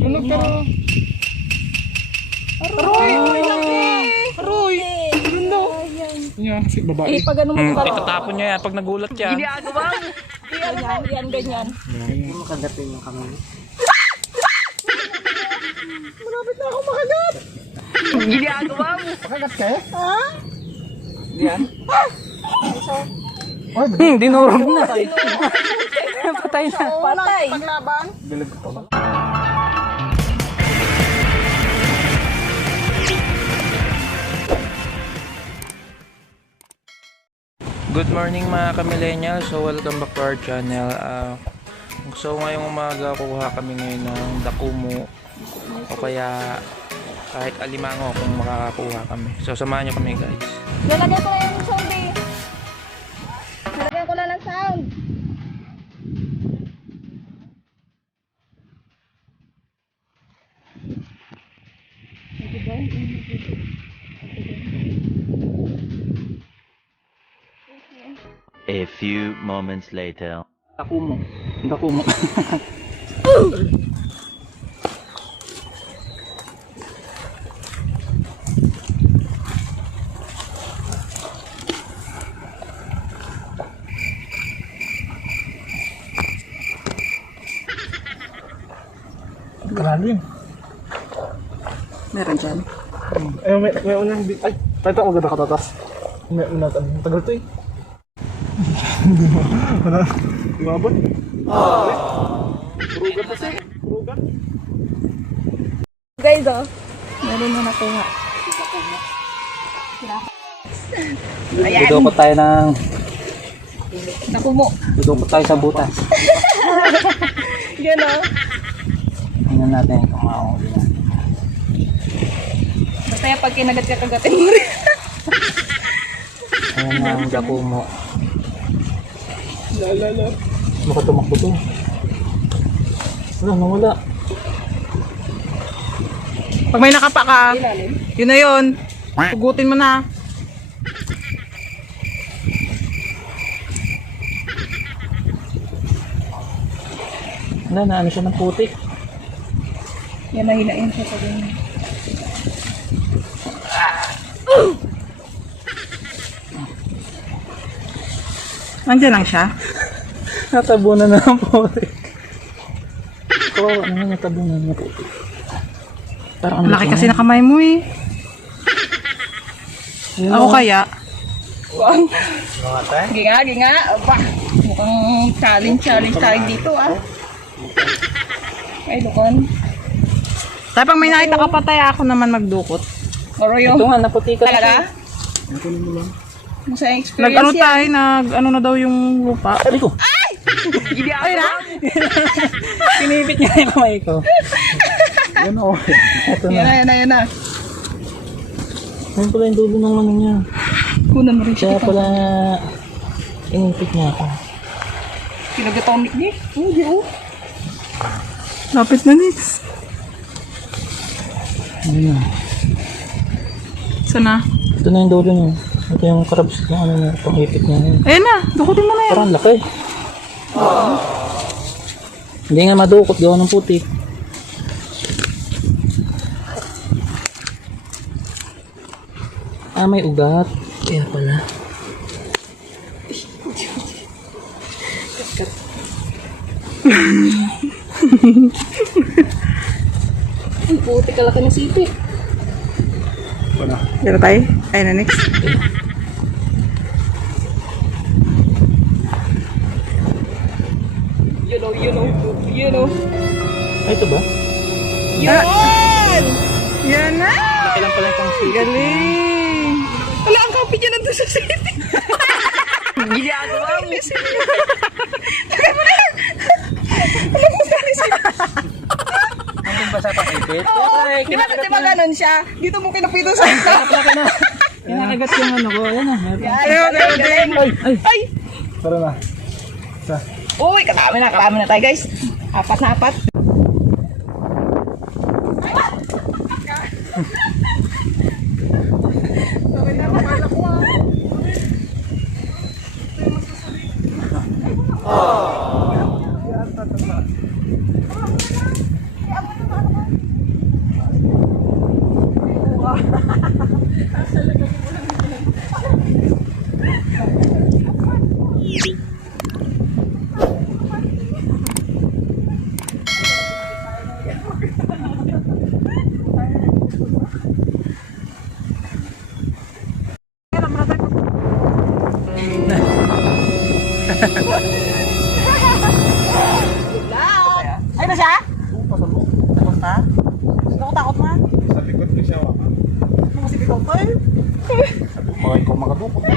Sunog pero. Aroy! Aroy! Ano? Yan, si babae. Pag ano mo ka. Itatapon niya yan pag nagulat yan. Ganyan. Makagapin yung kamay. Malapit na ako makagat. Ginagawa mo. Makagat ka? Yan. Dinurog na. Patay na. Patay. Paglaban. Good morning mga ka-millennials. So welcome back to our channel. So ngayong umaga kuha kami ngayon ng dakumo o kaya kahit alimango kung makakakuha kami. So samahan nyo kami guys. Lalagyan ko lang yung sound eh. Lalagyan ko lang ng sound. A few moments later. Dakumo. Dakumo. Grabe. Meron dyan. May unang ay, tayo ako ganda katatas. May unang tagal to eh. Wala. Umabot. Purugan kasi. Purugan. Guys oh. Meron na nakuha. Dudukot tayo ng... Nakumo. Dudukot tayo sa butas. Yan oh. Tingnan natin kung makakuli na. Basta yung pag kinagat ka kagatin mo rin. Ayan na ang dakumo. Lala. Makatumakbo to. Wala, nawala. Pag may nakapa ka, yun na yun. Pugutin mo na. Wala na, ano siya ng putik. Yan na hinain siya sa ganyan. Nandiyan lang siya. Natabunan na ang putik. Kawawa naman natabunan ng putik. Parang Ang laki kasi na kamay mo eh. Ako kaya. Ginga. Aba. Mukhang challenge tayo dito ah. Ay, Lukon. Tapos pag may nakita ka patay, ako naman magdukot. Oroyo. ito nga, naputik ka Talaga? Masayang experience Nag-ano yan. tayo, nag-ano na daw yung lupa. Sabi ko, Ay na? pinipit niya yung kamay ko. Yan o. Ito na. Yan na. Ayun pala yung dulo ng ano niya. Kunan mo rin siya. Kaya pala inipit niya ako. Kinagatomic niya. Hindi oh. Lapit na Nix. Ayun na. Sana. Ito na yung dulo niya. Ito yung crabs na ano niya, pang-ipit niya. Ayan na, dukutin mo na yan. Parang laki. Hindi nga madukot, gawa ng putik. May ugat. Kaya pala. Ang puti ka laki ng sipit. Dito tayo. Ayan na next. You know. Ay, ito ba? Yan! Yan na! Laki lang pala yung pang-sipit. Galing! Wala, ang kapit niya nandun sa city. Ginagawa mo. Nandun ba sa pang-ipit? Di ba ganun siya? Dito mo kinapito sa ito. Kinakagat yung ano ko. Ayan na. Ay! Tara na. Uy, karami na tayo guys. Apat na apat. Ay na siya? Takot na? Takot man? Sa likod ko siya wakan. Mga sipikaw ko eh. Mga ikaw makadukot.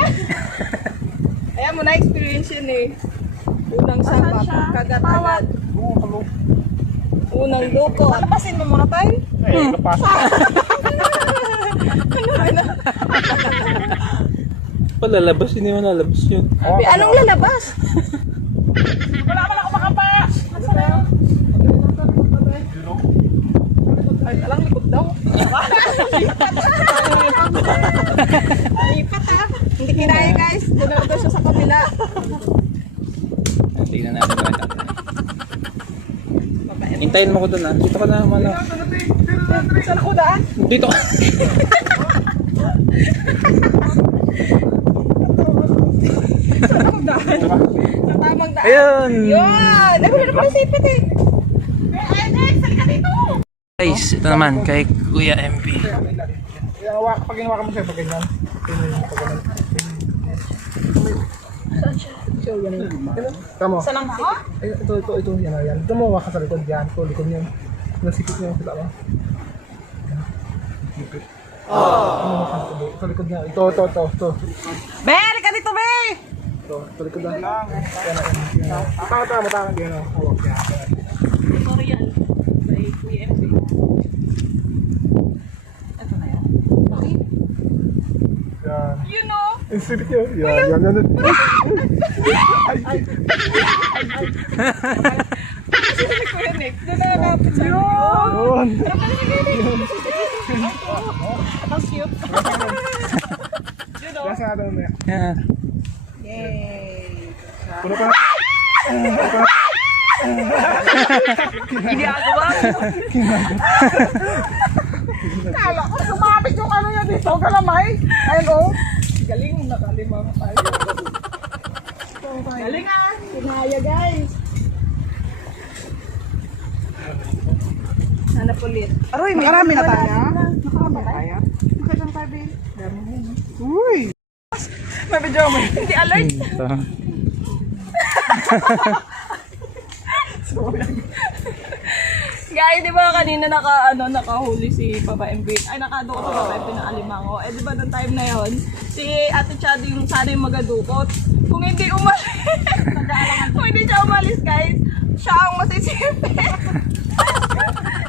Ayan mo na experience yun eh. Unang sabak, kagat-agad. Oo, kalo. Unang loko. Palapasin mo muna tayo. Eh, lapas. Palalabas, hindi mo nalabas yun. Anong lalabas? Wala ka na kumakapa. Ay, alang likod daw. Lipat ah. Hindi kinaya guys. Gano'n daw siya sa kabila. Tingnan natin ba ito. Hintayin mo ko doon, ha? Dito ka na, mano. Saan ako daan? Dito ka. Sa tamang daan. Ayun! Yun! Nahuli na pala sa ipit eh. Ay, next! Halika dito! Guys, ito naman, kay Kuya MP. Pag ginawa mo siya, pag ganyan. Tama. Saan lang ako? Ay, ito, yan. Ito mo, waka sa likod yan. Ito, likod niyo. Nasipit niyo sila ba? Sipit. Ito, likod niya. Ito. Be, halika dito, be! Ito, likod na. Yan. Tama. Yan, hawak niya. Tutorial. By Kuya MP. Ito na yan. Bakit? Yan. You know? Sipit niyo. Yan. Kuya Nick, doon na nakapit sa iyo. Yun. Ang cute. Nasa natin mo yan. Yan. Yay! Puno ka na. Hindi agawa mo. Kala ko sumabit yung ano niya dito. Galamay. Ayun o. Galing, nakalimang tayo. Galing ah. Kinaya guys. Hanap ulit. Aroy, makarami na tayo. Makarami na tayo. Makasang tabi. Uy! May video mo. Hindi alert. Ito. Guys, di ba kanina nakahuli si Papa MB? Ay, nakadukot si Papa MB ng alimango. Eh, di ba noong time na yon si Ate Chad yung sana yung magadukot. Kung hindi umalis, kung hindi siya umalis, guys, siya ang masisipin.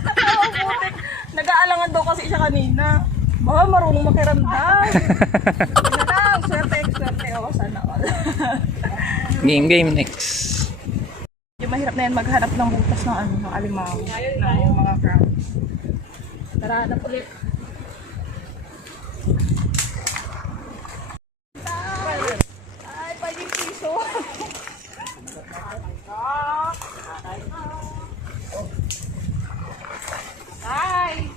Nakakabutik. Nag-aalangan daw kasi siya kanina. Baka marunong makiramdam. Yun na lang, swerte ako sana all. Game next. Yung mahirap na yan maghanap ng butas ng ng alimango, ng mga crowds. Tara, hanap ulit. Ay, paging piso. Ay!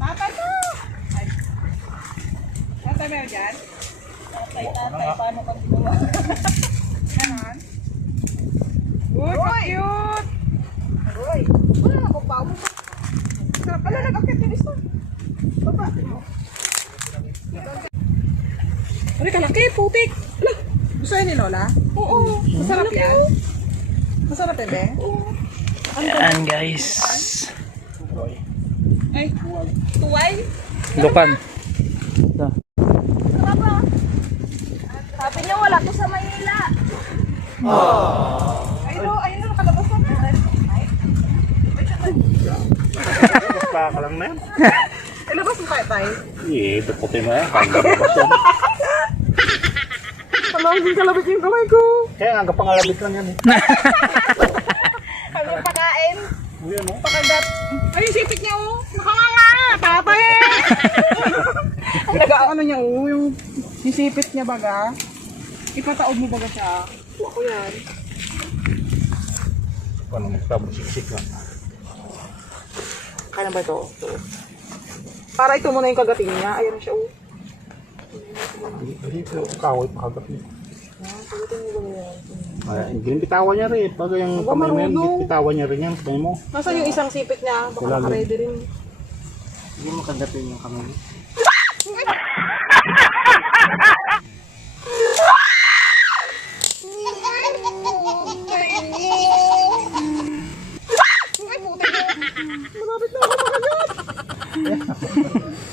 Tatay ko! Tatay meron dyan? Tatay, paano ka gumawa? Ganon. Uy, cute! Uy, wala na ko pa. Sarap pala nag-akit din isa. Baba. Ano kalaki, putik. Ala, gusto yan ni Lola? Oo. Masarap yan. Masarap yan, be? Yan, guys. Ay, Tuway? Lukan. Tara ba? Sabi niya wala to sa Maynila. ayun na, nakalabas na. Basta ka lang na yan. Ilabas mo tayo, tay. Eh, puti mo yan. Pagkakabas yan. Alam, hindi kalabit yung kamay ko. Kaya nga, kapangalabit lang yan eh. Ano pakain? Uyan mo. Pakagat. Ay, yung sipit niya, oh. Nakanganga. Tatay. Nag-ano niya, oh. Yung sipit niya baga. Ipataod mo baga siya. Kuha ko yan. Paano magpabusik-sik na. Kaya na ba ito? Para ito muna yung kagating niya. Ayun siya, oh. Dito, kahoy pa kagabi. Bitawan niya rin. Pag yung kamay mo yan, bitawan niya rin yan. Kamay mo. Nasaan yung isang sipit niya? Baka naka-ready rin. Hindi mo kagatin yung kamay mo.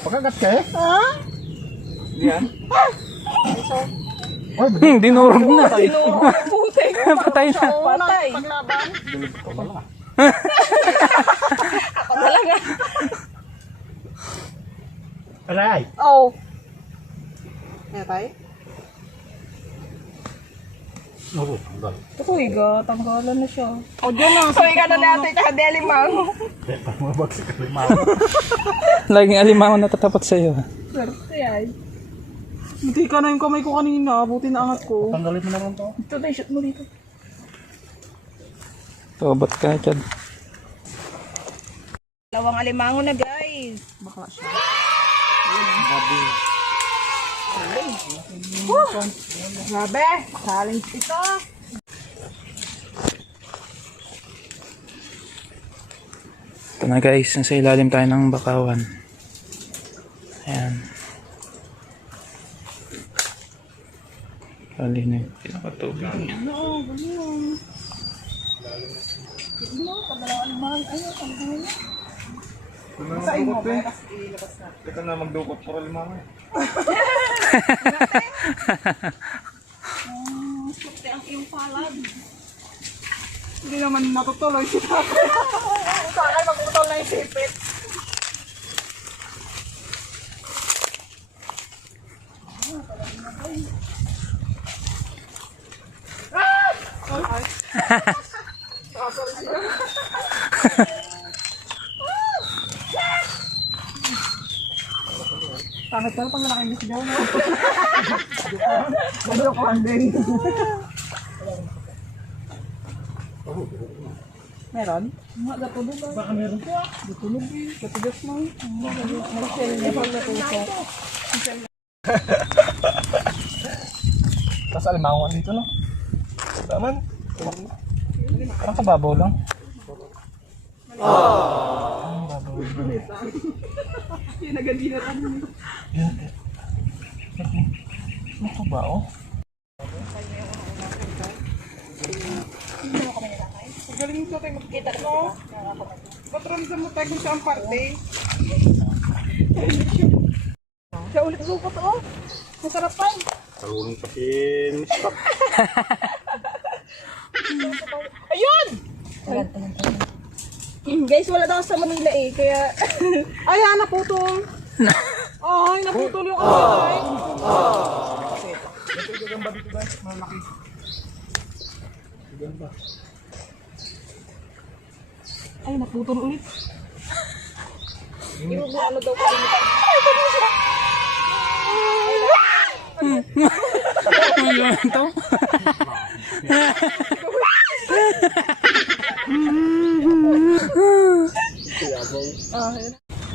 Pagkagat ka eh? Ha? Yan? Dinurog na. Putik. Patay na. Patay. Ako talaga. Aray! Oh. Kaya tayo? Oo, tanggal. Uy, tanggalan na siya. O, dyan na. Uy, gano'n natin kahadeli, ma'am. Mabagsik ka rin mga. Laging alimango natatakot sa'yo. Swerte yan. Hindi ka na yung kamay ko kanina. Buti na angat ko. Tanggalin mo naman to. Ito tayo, shoot mo dito. Tobat ka na, Chad. Dalawang alimango na, guys. Baka siya. Grabe. Challenge ito. Ito na guys, nasa ilalim tayo ng bakawan. Ayan. Kali na yung pinakatubig niya. Ito na magdukot para limangan. Swerte ang iyong palad. Hindi naman natutuloy si tatay. Sa akin magputol na yung sipit. Pangit ka pang malaking sigaw mo. Ano ko din. Meron? Mga gatulog ba? Baka meron ko ah. Gatulog eh. Gatugas mo. Maricel niya pang natuso. Tapos alimangan dito no? Daman. Parang kababaw lang. Yung nagandina tayo. Ano ka ba oh? Galing mo tayo magkita no? Patramdam mo tayo kung saan parte. Siya ulit lupot oh. Masarap pa eh. Tarunong pa si Mr. Ayun! Guys, wala daw sa Manila eh, kaya... Ay, naputol. Ay, naputol yung ay. Ay, naputol ulit. Yung ano daw pa Ano ito?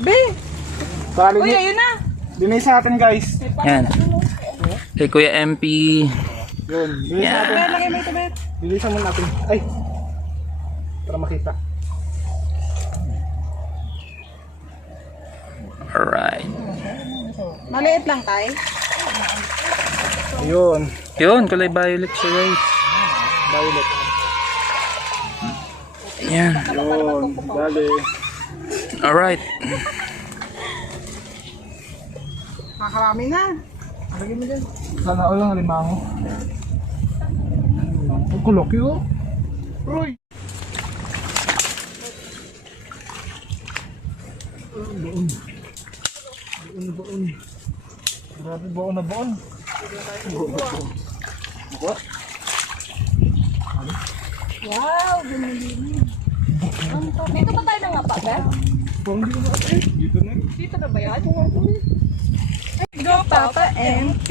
Be! Tali Uy, niya. ayun na! Dinay sa atin guys. Yan. Kay Kuya MP. Yun. Dinay sa atin. Lagay mo ito, Bet. Bilisan mo natin. Ay. Para makita. Alright. Maliit lang tayo. Ayun. Yun, kulay violet siya guys. Violet. Yan. Yun. Dali. Alright. Kakarami na. Lagay mo dyan. Sana all ang alimango. Ang kulok yun. Uy. Baon. Baon. Grabe, baon na baon. Wow, gumilinig. Dito ba tayo nangapagat? Baon dito na eh. Dito na. Dito na ba yan? Go, Papa MP!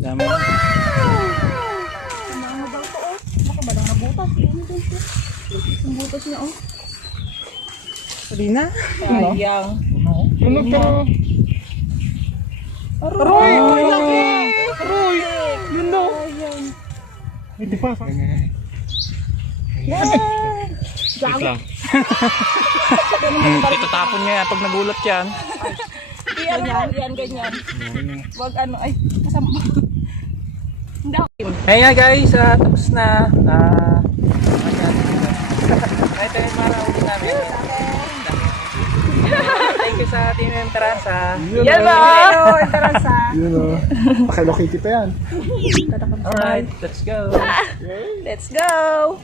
Dami. Ano daw to, oh? Baka ba lang nabutas? Ano daw to? Ang butas niya, oh. Sabi na. Sayang. Ano to? Roy! Roy lagi! Roy! Yun daw. Hindi pa. Wait lang. Itatapon niya yan pag nagulat yan. Yan, ganyan. Wag ano, ay, kasama mo. Hindi ako. Hey nga guys, tapos na. Ito yung marauli namin. Thank you sa Team Esperanza. Yan ba? Yun o. Pakilokiti pa yan. Alright, let's go. Let's go!